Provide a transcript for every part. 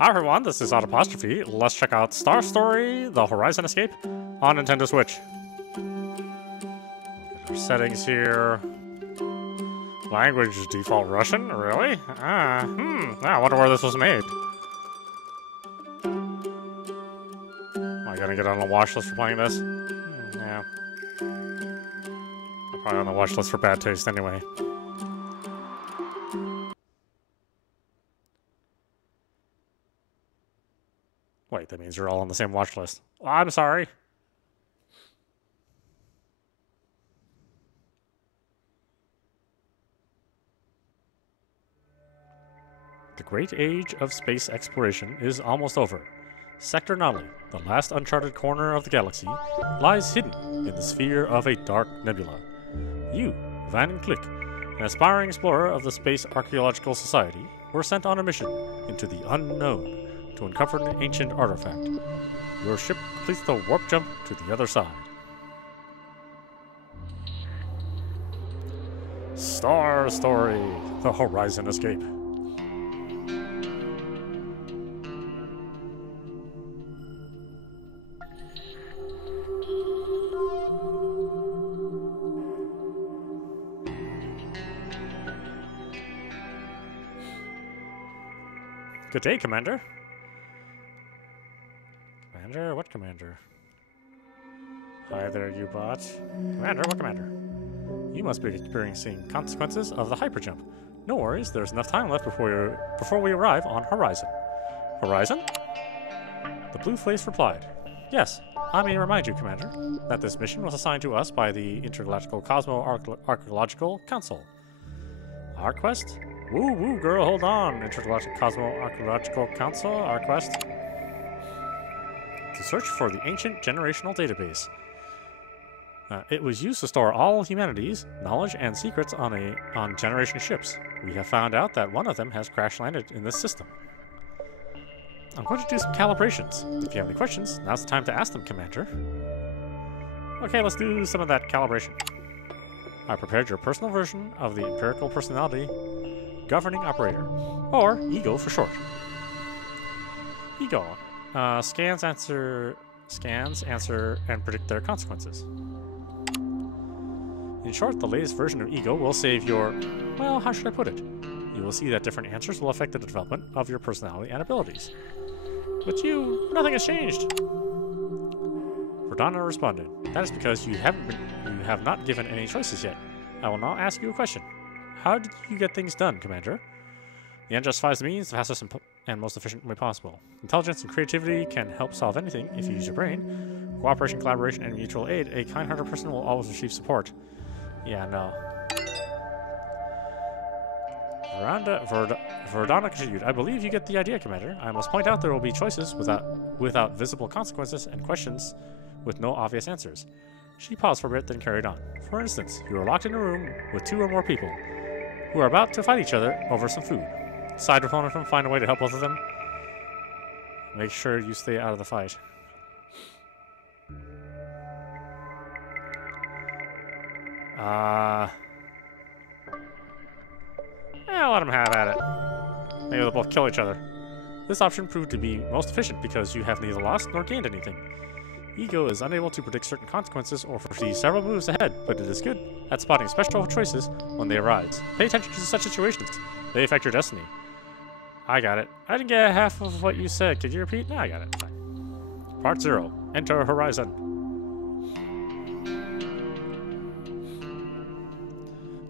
Hi everyone, this is audap. Let's check out Star Story: The Horizon Escape on Nintendo Switch. Look at our settings here. Language is default Russian? Really? I wonder where this was made. Am I gonna get on the watch list for playing this? Yeah. I'm probably on the watch list for bad taste anyway. Wait, that means you're all on the same watch list. I'm sorry. The great age of space exploration is almost over. Sector Totaly, the last uncharted corner of the galaxy, lies hidden in the sphere of a dark nebula. You, Klik, an aspiring explorer of the Space-Archaeological Society, were sent on a mission into the unknown to uncover an ancient artifact. Your ship completes the warp jump to the other side. Star Story: The Horizon Escape. Good day, Commander. Commander? What commander? Hi there, you bot. Commander? What commander? You must be experiencing consequences of the hyperjump. No worries, there's enough time left before we arrive on Horizon. Horizon? The blue face replied. Yes, I may remind you, Commander, that this mission was assigned to us by the Intergalactical Archaeological Council. Our quest? Woo woo, girl, hold on. Intergalactic Archaeological Council, our quest. To search for the ancient generational database. It was used to store all humanity's knowledge and secrets on generation ships. We have found out that one of them has crash landed in this system. I'm going to do some calibrations. If you have any questions, now's the time to ask them, Commander. Okay, let's do some of that calibration. I prepared your personal version of the empirical personality governing operator, or EGO for short. EGO scans, answer, and predict their consequences. In short, the latest version of EGO will save your, well, how should I put it? You will see that different answers will affect the development of your personality and abilities. But you, nothing has changed. Verdana responded, that is because you have not given any choices yet. I will now ask you a question. How did you get things done, Commander? The end justifies the means the fastest and most efficient way possible. Intelligence and creativity can help solve anything if you use your brain. Cooperation, collaboration, and mutual aid. A kind-hearted person will always receive support. Yeah, no. Verdana continued. I believe you get the idea, Commander. I must point out there will be choices without visible consequences and questions with no obvious answers. She paused for a bit, then carried on. For instance, you are locked in a room with 2 or more people who are about to fight each other over some food. Decide with one of them, find a way to help both of them. Make sure you stay out of the fight. Let them have at it. Maybe they'll both kill each other. This option proved to be most efficient because you have neither lost nor gained anything. Ego is unable to predict certain consequences or foresee several moves ahead, but it is good at spotting special choices when they arise. Pay attention to such situations. They affect your destiny. I got it. I didn't get half of what you said. Could you repeat? No, I got it. Fine. Part 0. Enter Horizon.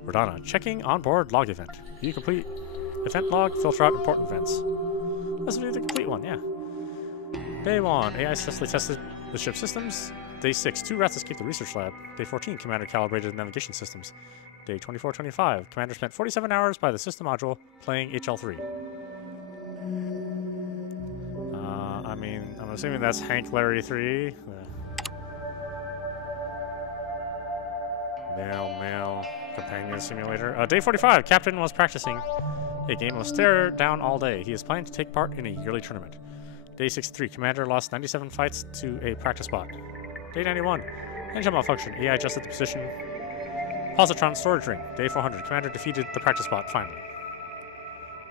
Verdana. Checking onboard log event. View complete event log. Filter out important events. Let's do the complete one, yeah. Day 1. AI successfully tested the ship systems. Day 6. 2 rats escaped the research lab. Day 14. Commander calibrated navigation systems. Day 24-25. Commander spent 47 hours by the system module playing HL3. I'm assuming that's Hank Larry 3. Male companion simulator. Day 45. Captain was practicing a game of stare down all day. He is planning to take part in a yearly tournament. Day 63. Commander lost 97 fights to a practice bot. Day 91. Engine malfunction. AI adjusted the position. Positron storage ring. Day 400. Commander defeated the practice bot finally.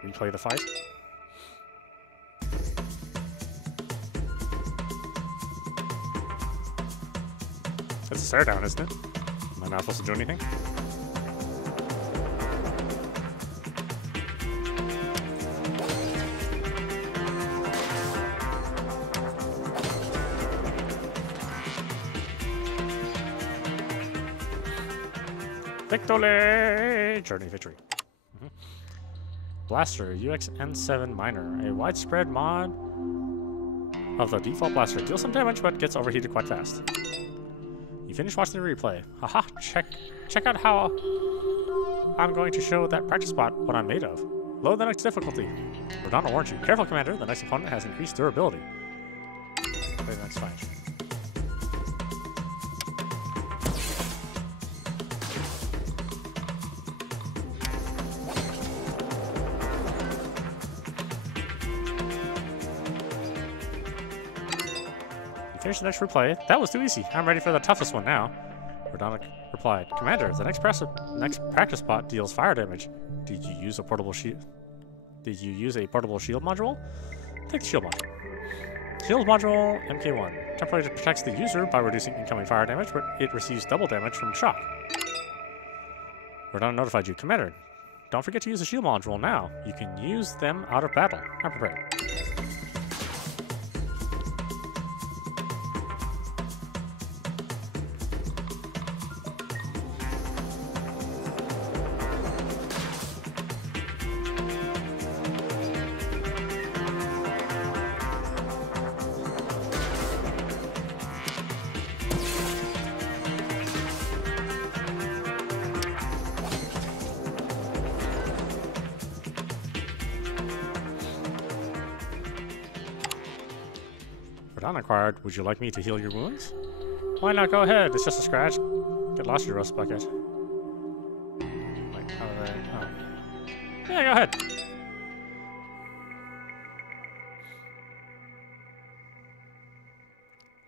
Replay the fight. It's a stare down, isn't it? Am I not supposed to do anything? Victory! Journey victory. Blaster UXN7 Minor, a widespread mod of the default blaster. Deals some damage, but gets overheated quite fast. You finish watching the replay. Haha, check out how I'm going to show that practice bot what I'm made of. Load the next difficulty. Rodana warns you. Careful, Commander, the next opponent has increased durability. Okay, that's fine. Finish the next replay. That was too easy. I'm ready for the toughest one now. Rodana replied, Commander, the next practice bot deals fire damage. Did you use a portable shield? Did you use a portable shield module? Take the shield module. Shield module MK1. Temporarily protects the user by reducing incoming fire damage, but it receives double damage from shock. Rodana notified you, Commander. Don't forget to use the shield module now. You can use them out of battle. I'm prepared. Rodana inquired, would you like me to heal your wounds? Why not? Go ahead. It's just a scratch. Get lost in your rust bucket. Wait, how do I... Oh. Yeah, go ahead.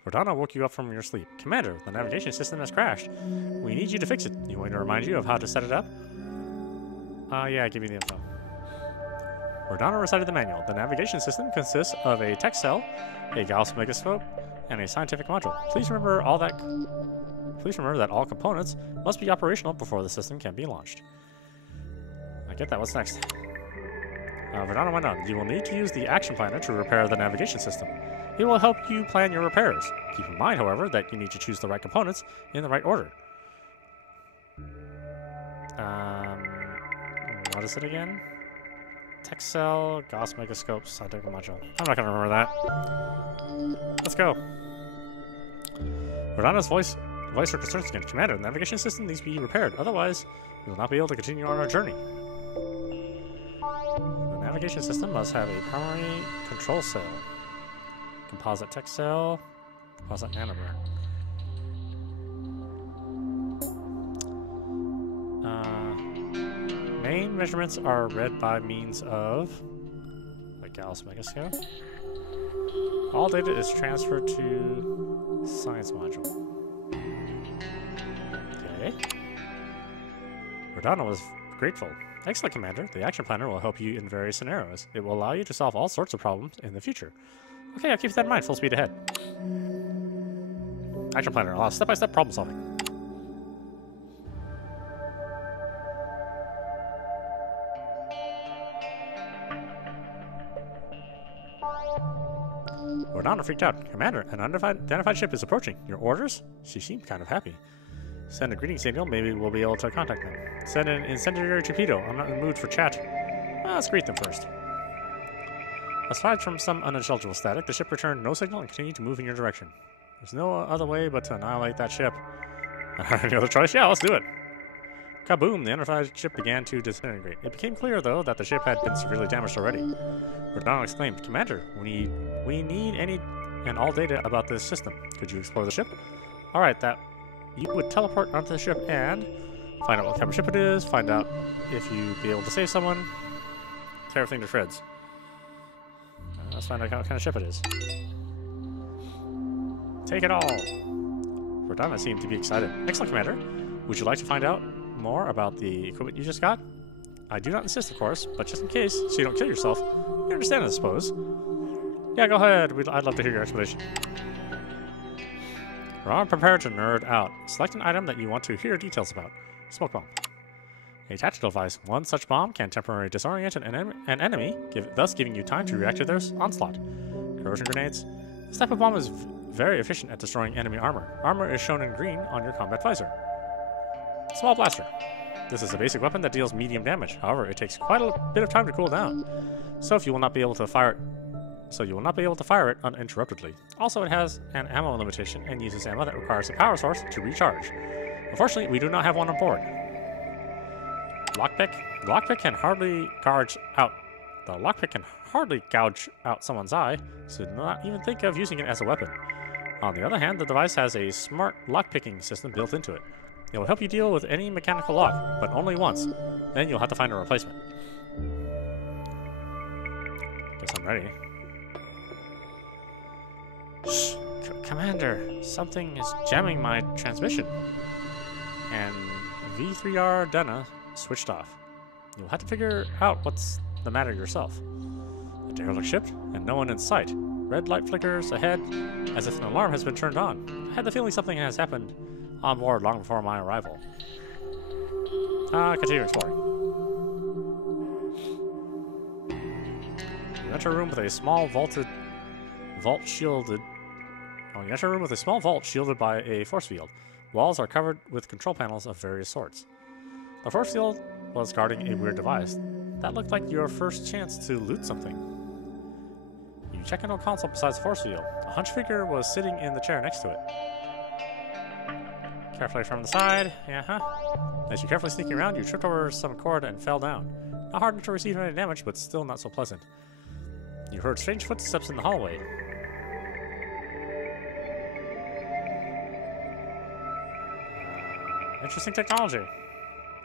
Rodana woke you up from your sleep. Commander, the navigation system has crashed. We need you to fix it. You want me to remind you of how to set it up? Yeah, give me the info. Rodana recited the manual. The navigation system consists of a tech cell, a Gauss megascope, and a scientific module. Please remember that all components must be operational before the system can be launched. I get that. What's next? Rodana went on. You will need to use the action planner to repair the navigation system. It will help you plan your repairs. Keep in mind, however, that you need to choose the right components in the right order. What is it again? Tech cell, Gauss megascope, scientific module. I'm not gonna remember that. Let's go. Rodana's voice her concerns again. Commander, the navigation system needs to be repaired. Otherwise, we will not be able to continue on our journey. The navigation system must have a primary control cell, composite tech cell, composite nanomer. Main measurements are read by means of the Gauss megascope. All data is transferred to science module. Okay. Rodana was grateful. Excellent, Commander. The action planner will help you in various scenarios. It will allow you to solve all sorts of problems in the future. Okay, I'll keep that in mind. Full speed ahead. Action planner allows step-by-step problem solving. Rodana freaked out. Commander, an unidentified ship is approaching. Your orders? She seemed kind of happy. Send a greeting signal. Maybe we'll be able to contact them. Send an incendiary torpedo. I'm not in the mood for chat. Let's greet them first. Aside from some unintelligible static, the ship returned no signal and continued to move in your direction. There's no other way but to annihilate that ship. Any other choice? Yeah, let's do it. Kaboom! The unidentified ship began to disintegrate. It became clear, though, that the ship had been severely damaged already. Rodana exclaimed, Commander, we need any and all data about this system. Could you explore the ship? Alright, that you would teleport onto the ship and find out what type of ship it is, find out if you'd be able to save someone, tear everything to shreds. Let's find out what kind of ship it is. Take it all! Rodana seemed to be excited. Excellent, Commander. Would you like to find out more about the equipment you just got? I do not insist, of course, but just in case, so you don't kill yourself. You understand, I suppose. Yeah, go ahead. I'd love to hear your explanation. We're prepared to nerd out. Select an item that you want to hear details about. Smoke bomb. A tactical device. One such bomb can temporarily disorient an enemy, thus giving you time to react to their onslaught. Corrosion grenades. This type of bomb is very efficient at destroying enemy armor. Armor is shown in green on your combat visor. Small blaster. This is a basic weapon that deals medium damage. However, it takes quite a bit of time to cool down, so you will not be able to fire it uninterruptedly. Also, it has an ammo limitation and uses ammo that requires a power source to recharge. Unfortunately, we do not have one on board. Lockpick. The lockpick can hardly gouge out someone's eye, so do not even think of using it as a weapon. On the other hand, the device has a smart lockpicking system built into it. It will help you deal with any mechanical lock, but only once. Then you'll have to find a replacement. Guess I'm ready. Shh, Commander, something is jamming my transmission. And V3R Dana switched off. You'll have to figure out what's the matter yourself. A derelict ship, and no one in sight. Red light flickers ahead, as if an alarm has been turned on. I had the feeling something has happened on board long before my arrival. Continue exploring. You enter a room with a small vault shielded by a force field. Walls are covered with control panels of various sorts. The force field was guarding a weird device. That looked like your first chance to loot something. You check into a console besides the force field. A hunch figure was sitting in the chair next to it. Carefully from the side. As you carefully sneak around, you tripped over some cord and fell down. Not hard enough to receive any damage, but still not so pleasant. You heard strange footsteps in the hallway. Interesting technology.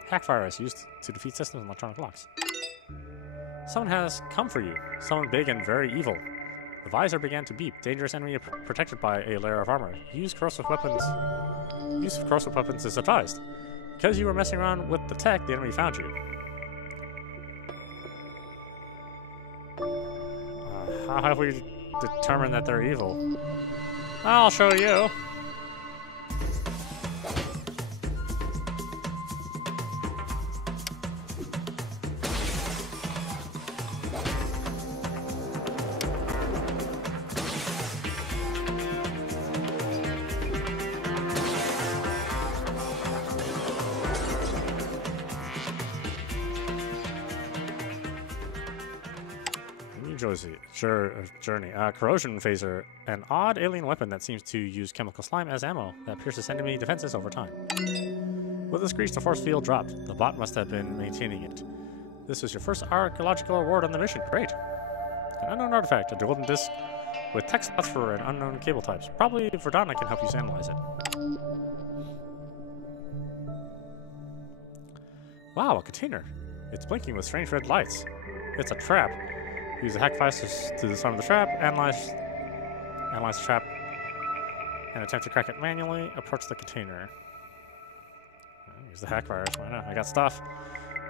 Hack virus used to defeat systems and electronic locks. Someone has come for you. Someone big and very evil. The visor began to beep. Dangerous enemy protected by a layer of armor. Use of corrosive weapons is advised. Because you were messing around with the tech, the enemy found you. How have we determined that they're evil? I'll show you. Journey. Corrosion phaser, an odd alien weapon that seems to use chemical slime as ammo that pierces enemy defenses over time. With the screech, the force field dropped. The bot must have been maintaining it. This is your first archaeological award on the mission. Great. An unknown artifact, a golden disc with text slots for an unknown cable types. Probably Verdana can help you analyze it. Wow, a container. It's blinking with strange red lights. It's a trap. Use the hack device to disarm the trap, analyze the trap, and attempt to crack it manually. Approach the container. Use the hack virus. Why not? I got stuff.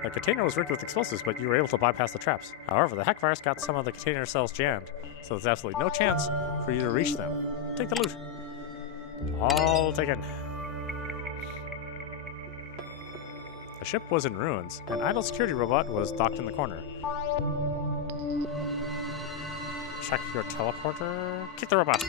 The container was rigged with explosives, but you were able to bypass the traps. However, the hack virus got some of the container cells jammed, so there's absolutely no chance for you to reach them. Take the loot. All taken. The ship was in ruins. An idle security robot was docked in the corner. Check your teleporter. Kick the robot.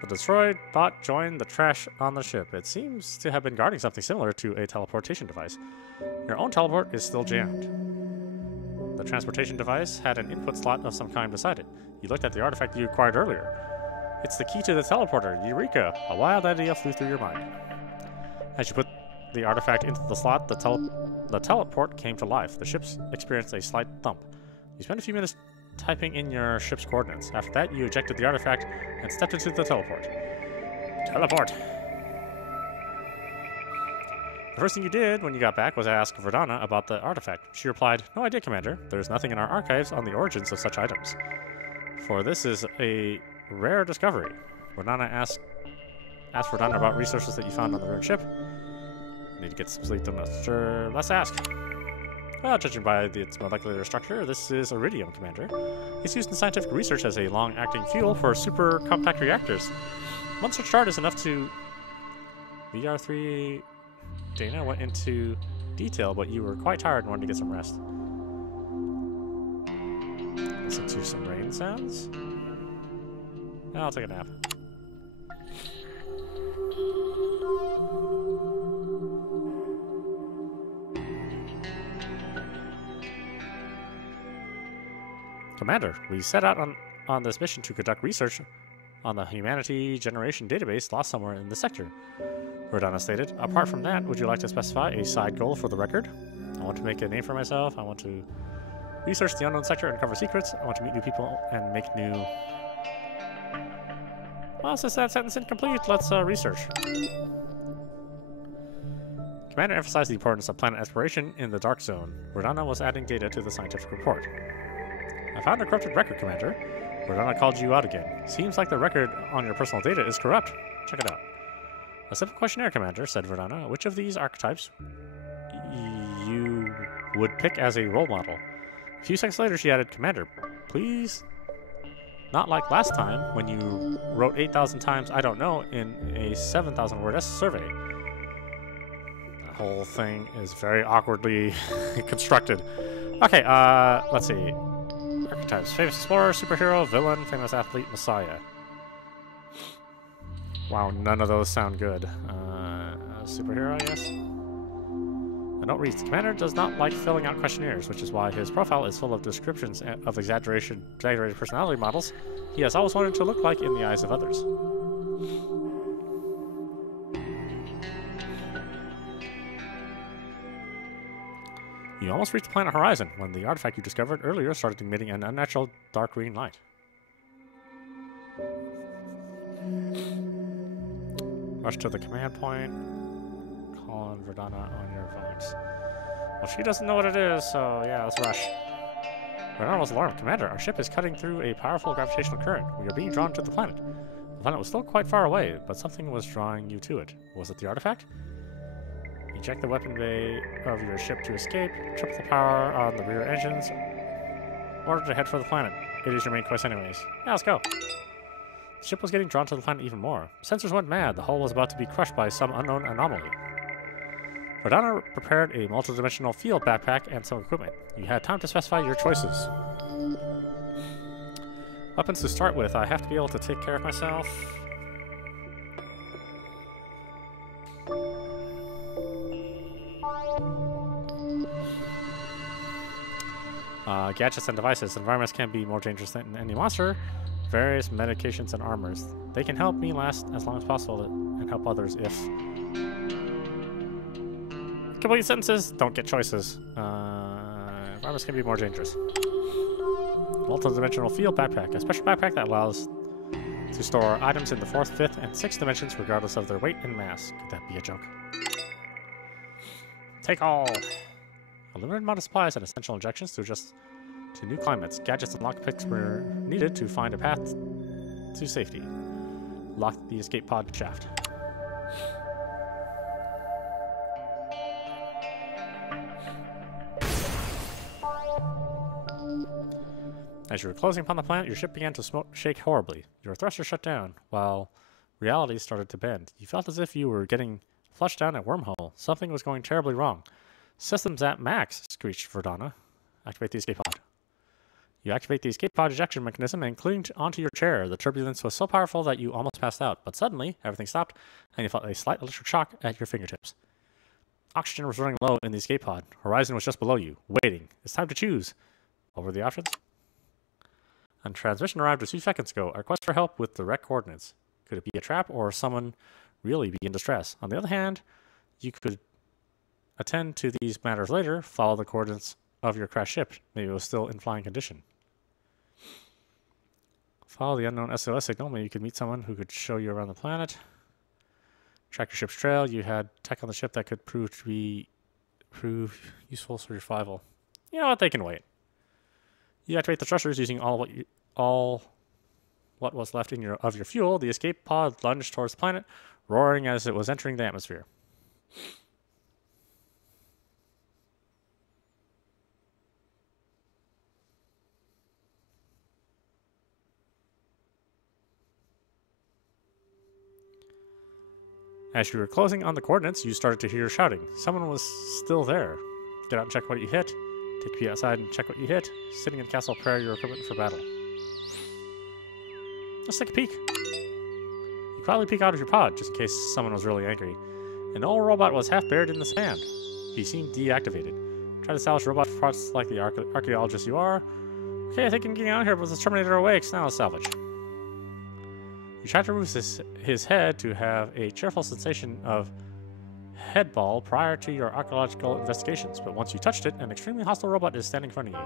The destroyed bot joined the trash on the ship. It seems to have been guarding something similar to a teleportation device. Your own teleport is still jammed. The transportation device had an input slot of some kind beside it. You looked at the artifact you acquired earlier. It's the key to the teleporter. Eureka! A wild idea flew through your mind. As you put the artifact into the slot, the teleport came to life. The ship experienced a slight thump. You spent a few minutes typing in your ship's coordinates. After that, you ejected the artifact and stepped into the teleport. Teleport! The first thing you did when you got back was ask Verdana about the artifact. She replied, "No idea, Commander. There's nothing in our archives on the origins of such items. For this is a rare discovery." Verdana asked Verdana about resources that you found on the ruined ship. Need to get some sleep, I'm not sure. Let's ask. Well, judging by its molecular structure, this is iridium, Commander. It's used in scientific research as a long-acting fuel for super compact reactors. One such chart is enough to... VR3 Dana went into detail, but you were quite tired and wanted to get some rest. Listen to some rain sounds. I'll take a nap. Commander, we set out on this mission to conduct research on the humanity generation database lost somewhere in the sector, Verdana stated. Apart from that, would you like to specify a side goal for the record? I want to make a name for myself. I want to research the unknown sector and uncover secrets. I want to meet new people and make new... Well, since that sentence incomplete, let's research. Commander emphasized the importance of planet exploration in the Dark Zone. Verdana was adding data to the scientific report. I found a corrupted record, Commander. Verdana called you out again. Seems like the record on your personal data is corrupt. Check it out. A simple questionnaire, Commander, said Verdana. Which of these archetypes you would pick as a role model? A few seconds later, she added, Commander, please? Not like last time, when you wrote 8,000 times I don't know in a 7,000-word survey. The whole thing is very awkwardly constructed. Okay, let's see. Archetypes. Famous explorer, superhero, villain, famous athlete, messiah. Wow, none of those sound good. Superhero, I guess? A note reads, Commander does not like filling out questionnaires, which is why his profile is full of descriptions of exaggerated personality models he has always wanted to look like in the eyes of others. You almost reached the planet horizon when the artifact you discovered earlier started emitting an unnatural dark green light. Rush to the command point. Call on Verdana on your voice. Well, she doesn't know what it is, so yeah, let's rush. Verdana was alarmed. Commander, our ship is cutting through a powerful gravitational current. We are being drawn to the planet. The planet was still quite far away, but something was drawing you to it. Was it the artifact? Eject the weapon bay of your ship to escape. Triple the power on the rear engines. Order to head for the planet. It is your main quest anyways. Yeah, let's go. The ship was getting drawn to the planet even more. Sensors went mad. The hull was about to be crushed by some unknown anomaly. Verdana prepared a multidimensional field backpack and some equipment. You had time to specify your choices. Weapons to start with. I have to be able to take care of myself. Gadgets and devices. Environments can be more dangerous than any monster. Various medications and armors. They can help me last as long as possible and help others if... Complete sentences. Don't get choices. Environments can be more dangerous. Multi-dimensional field backpack. A special backpack that allows to store items in the 4th, 5th, and 6th dimensions regardless of their weight and mass. Could that be a joke? Take all. A limited amount of supplies and essential injections to adjust to new climates. Gadgets and lockpicks were needed to find a path to safety. Lock the escape pod shaft. As you were closing upon the planet, your ship began to shake horribly. Your thrusters shut down, while reality started to bend. You felt as if you were getting flushed down a wormhole. Something was going terribly wrong. Systems at max, screeched Verdana. Activate the escape pod. You activate the escape pod ejection mechanism and cling onto your chair. The turbulence was so powerful that you almost passed out, but suddenly everything stopped and you felt a slight electric shock at your fingertips. Oxygen was running low in the escape pod. Horizon was just below you, waiting. It's time to choose. What were the options? A transmission arrived a few seconds ago. A request for help with direct coordinates. Could it be a trap or someone really be in distress? On the other hand, you could attend to these matters later. Follow the coordinates of your crashed ship. Maybe it was still in flying condition. Follow the unknown SOS signal. Maybe you could meet someone who could show you around the planet. Track your ship's trail. You had tech on the ship that could prove useful for your survival. You know what? They can wait. You activate the thrusters using all what was left in of your fuel. The escape pod lunged towards the planet, roaring as it was entering the atmosphere. As you were closing on the coordinates, you started to hear shouting. Someone was still there. Get out and check what you hit. Take a peek outside and check what you hit. Sitting in the castle, prepare your equipment for battle. Let's take a peek. You quietly peek out of your pod, just in case someone was really angry. An old robot was half buried in the sand. He seemed deactivated. Try to salvage robot parts like the archaeologist you are. Okay, I think I'm getting out of here, but the Terminator awakes. Now let's salvage. You tried to remove his head to have a cheerful sensation of head ball prior to your archaeological investigations, but once you touched it, an extremely hostile robot is standing in front of you.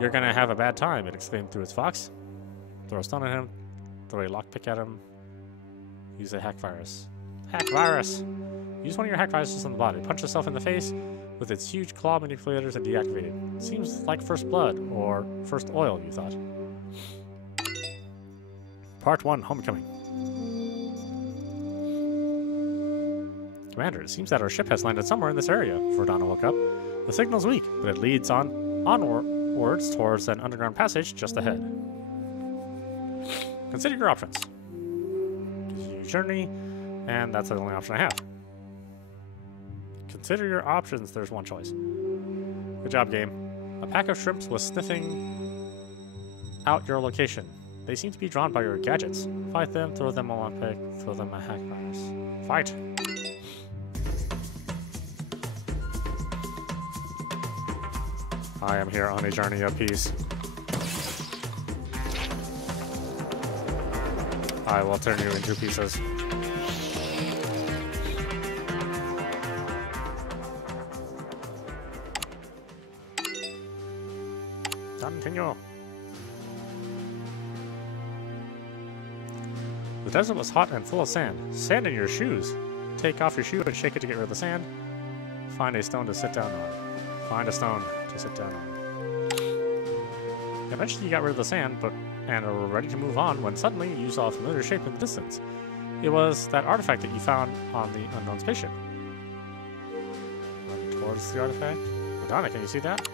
You're gonna have a bad time, it exclaimed through its fox. Throw a stone at him, throw a lockpick at him, use a hack virus. Hack virus! Use one of your hack viruses on the body. Punch yourself in the face with its huge claw manipulators and deactivate it. Seems like first blood, or first oil, you thought. Part 1, Homecoming. Commander, it seems that our ship has landed somewhere in this area. Verdana woke up. The signal's weak, but it leads onwards towards an underground passage just ahead. Consider your options. Continue journey, and that's the only option I have. Consider your options, there's one choice. Good job, game. A pack of shrimps was sniffing out your location. They seem to be drawn by your gadgets. Fight them, throw them a lockpick, throw them a hack virus. Fight! I am here on a journey of peace. I will turn you into pieces. Continue. The desert was hot and full of sand. Sand in your shoes. Take off your shoe and shake it to get rid of the sand. Find a stone to sit down on. Find a stone to sit down on. Eventually you got rid of the sand, and were ready to move on when suddenly you saw a familiar shape in the distance. It was that artifact that you found on the unknown spaceship. Run towards the artifact. Madonna, can you see that?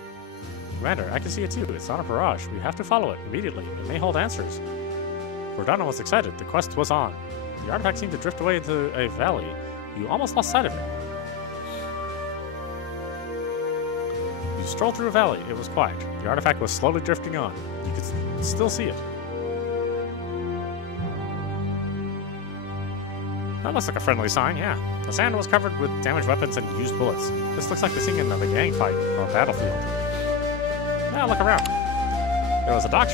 Commander, I can see it too. It's not a barrage. We have to follow it immediately. It may hold answers. Verdana was excited. The quest was on. The artifact seemed to drift away into a valley. You almost lost sight of it. You strolled through a valley. It was quiet. The artifact was slowly drifting on. You could still see it. That looks like a friendly sign, yeah. The sand was covered with damaged weapons and used bullets. This looks like the scene of a gang fight or a battlefield. Now look around. There was a dark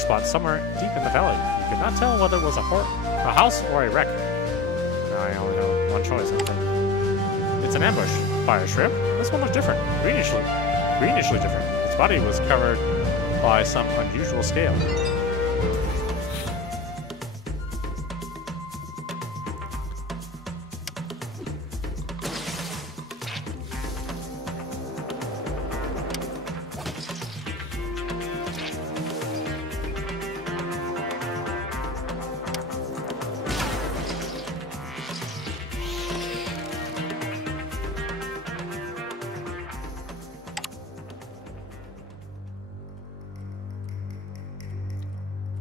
spot somewhere deep in the valley. You could not tell whether it was a house or a wreck. Now I only have one choice, I think. It's an ambush by a shrimp. This one looked different. Greenishly different. Its body was covered by some unusual scale.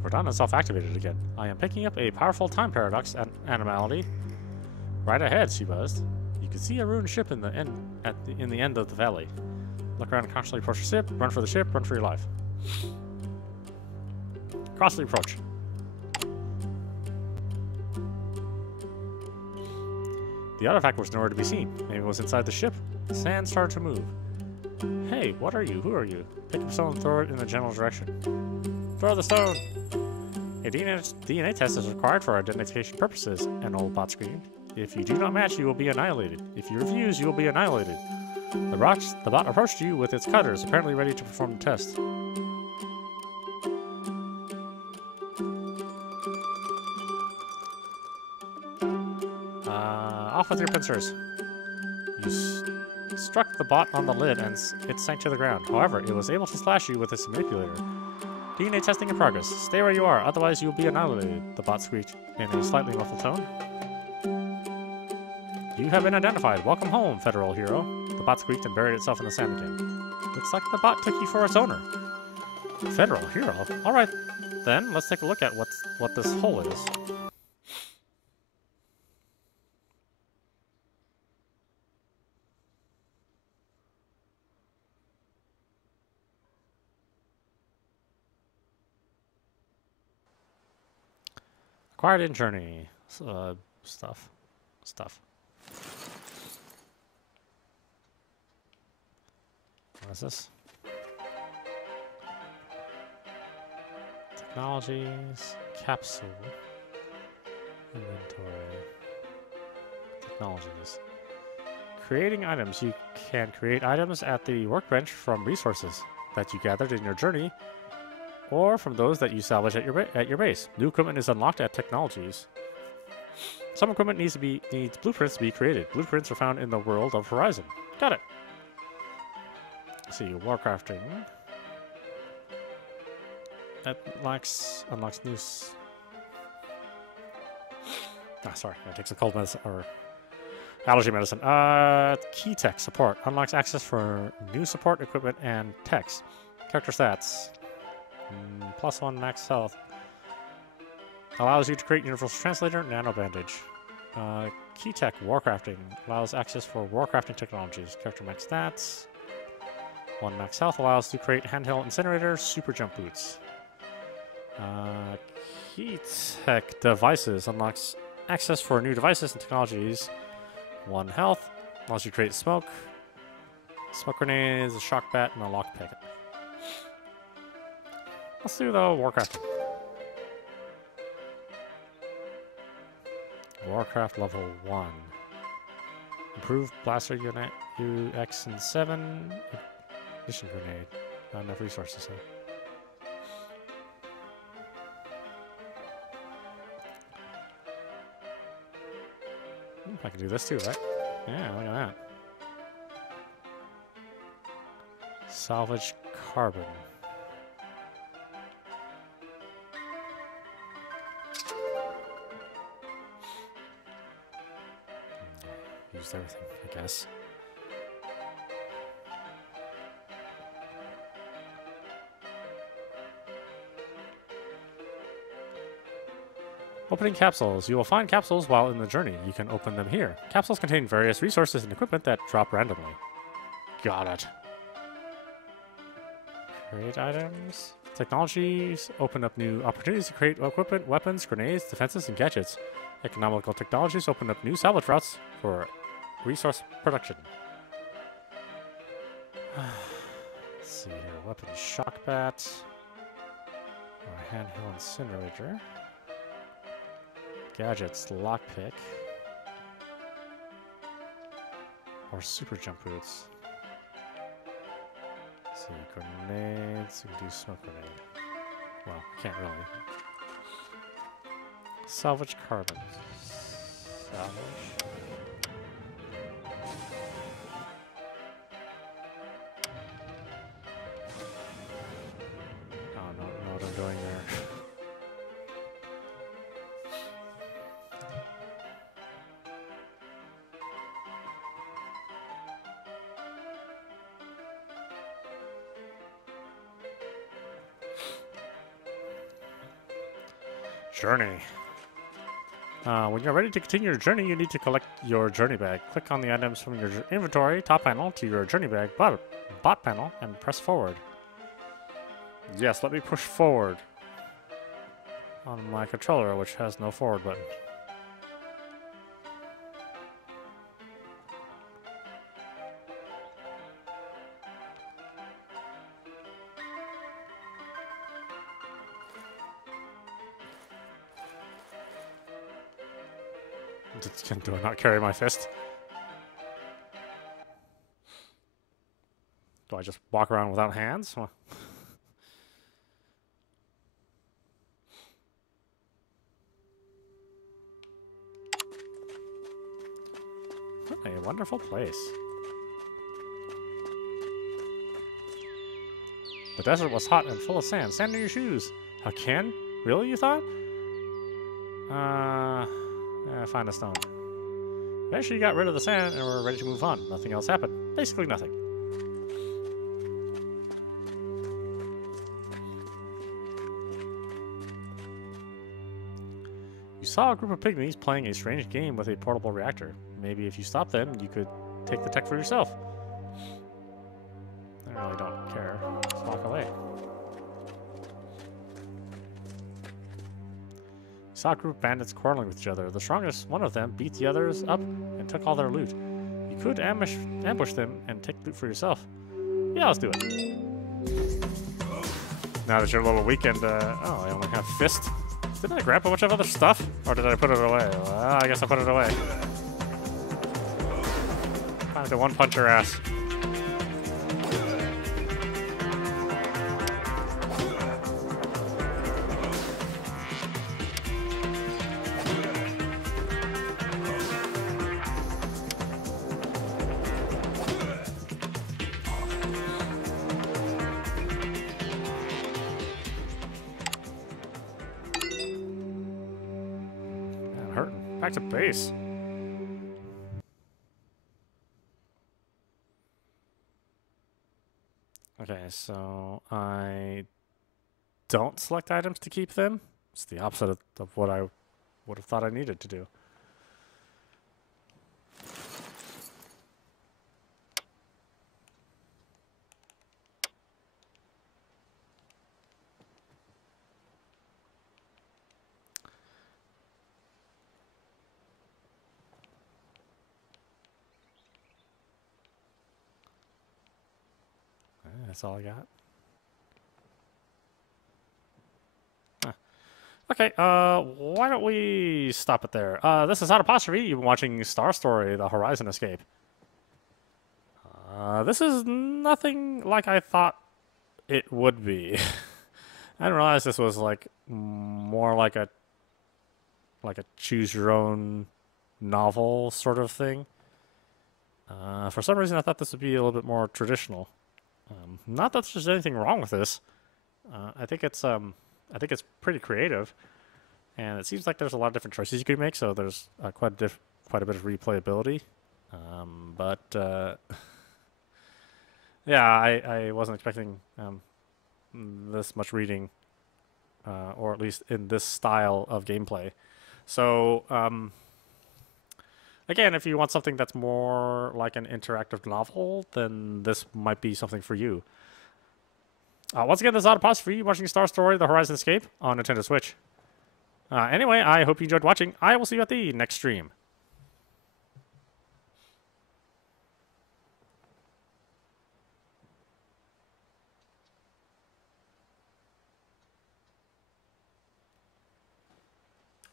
Verdana self-activated again. I am picking up a powerful time paradox anomaly. Right ahead, she buzzed. You can see a ruined ship in the end of the valley. Look around and constantly approach your ship. Run for the ship. Run for your life. Cross the approach. The artifact was nowhere to be seen. Maybe it was inside the ship. The sand started to move. Hey, what are you? Who are you? Pick up a stone and throw it in the general direction. Throw the stone! A DNA test is required for identification purposes, an old bot screamed. If you do not match, you will be annihilated. If you refuse, you will be annihilated. The bot approached you with its cutters, apparently ready to perform the test. Off with your pincers. You struck the bot on the lid and it sank to the ground. However, it was able to slash you with its manipulator. DNA testing in progress. Stay where you are, otherwise you'll be annihilated, the bot squeaked in a slightly muffled tone. You have been identified. Welcome home, federal hero. The bot squeaked and buried itself in the sand again. Looks like the bot took you for its owner. Federal hero? Alright, then let's take a look at what this hole is. Acquired in journey. Stuff. What is this? Technologies. Capsule. Inventory. Technologies. Creating items. You can create items at the workbench from resources that you gathered in your journey, or from those that you salvage at your base. New equipment is unlocked at technologies. Some equipment needs blueprints to be created. Blueprints are found in the world of Horizon. Got it. Let's see, warcrafting. That unlocks new. Sorry, I take some cold medicine or allergy medicine. Key tech support unlocks access for new support equipment and techs. Character stats. +1 max health. Allows you to create universal translator, nano bandage. Key tech warcrafting allows access for warcrafting technologies. Character max stats. 1 max health allows to create handheld incinerator, super jump boots. Key tech devices unlocks access for new devices and technologies. 1 health allows you to create smoke grenades, a shock bat, and a lockpick. Let's do the warcrafting. Warcraft level 1. Improved blaster unit UX and 7. Mission grenade. Not enough resources, huh? I can do this too, right? Yeah, look at that. Salvage carbon. Used everything, I guess. Opening capsules. You will find capsules while in the journey. You can open them here. Capsules contain various resources and equipment that drop randomly. Got it. Create items. Technologies open up new opportunities to create equipment, weapons, grenades, defenses, and gadgets. Economical technologies open up new salvage routes for resource production. Let's see here. Weapon shock bat. Or handheld incinerator. Gadgets, lockpick. Or super jump boots. Let's see, grenades. We can do smoke grenade. Well, can't really. Salvage carbon. Salvage. Oh, no, know what I'm doing there. Journey. When you're ready to continue your journey, you need to collect your journey bag. Click on the items from your inventory, top panel, to your journey bag, bot panel, and press forward. Yes, let me push forward on my controller, which has no forward button. Do I not carry my fist? Do I just walk around without hands? What a wonderful place. The desert was hot and full of sand. Sand in your shoes. A can? Really, you thought? Find a stone. Eventually you got rid of the sand and we're ready to move on. Nothing else happened. Basically nothing. You saw a group of pygmies playing a strange game with a portable reactor. Maybe if you stopped them, you could take the tech for yourself. I really don't care. Just walk away. You saw a group of bandits quarreling with each other. The strongest one of them beat the others up and took all their loot. You could ambush them and take loot for yourself. Yeah, let's do it. Now that your little weekend, oh, I only have fist. Didn't I grab a bunch of other stuff? Or did I put it away? Well, I guess I put it away. Time to one-punch her ass. Back to base. Okay, so I don't select items to keep them. It's the opposite of what I would have thought I needed to do. That's all I got. Huh. Okay, why don't we stop it there? This is Audap. You've been watching Storie, The Horizon Escape. This is nothing like I thought it would be. I didn't realize this was like more like a choose your own novel sort of thing. For some reason I thought this would be a little bit more traditional. Not that there's anything wrong with this. I think it's pretty creative, and it seems like there's a lot of different choices you could make. So there's quite a bit of replayability. Yeah, I wasn't expecting this much reading, or at least in this style of gameplay. So again, if you want something that's more like an interactive novel, then this might be something for you. Once again, this is Audap. You're watching Storie, The Horizon Escape on Nintendo Switch. Anyway, I hope you enjoyed watching. I will see you at the next stream.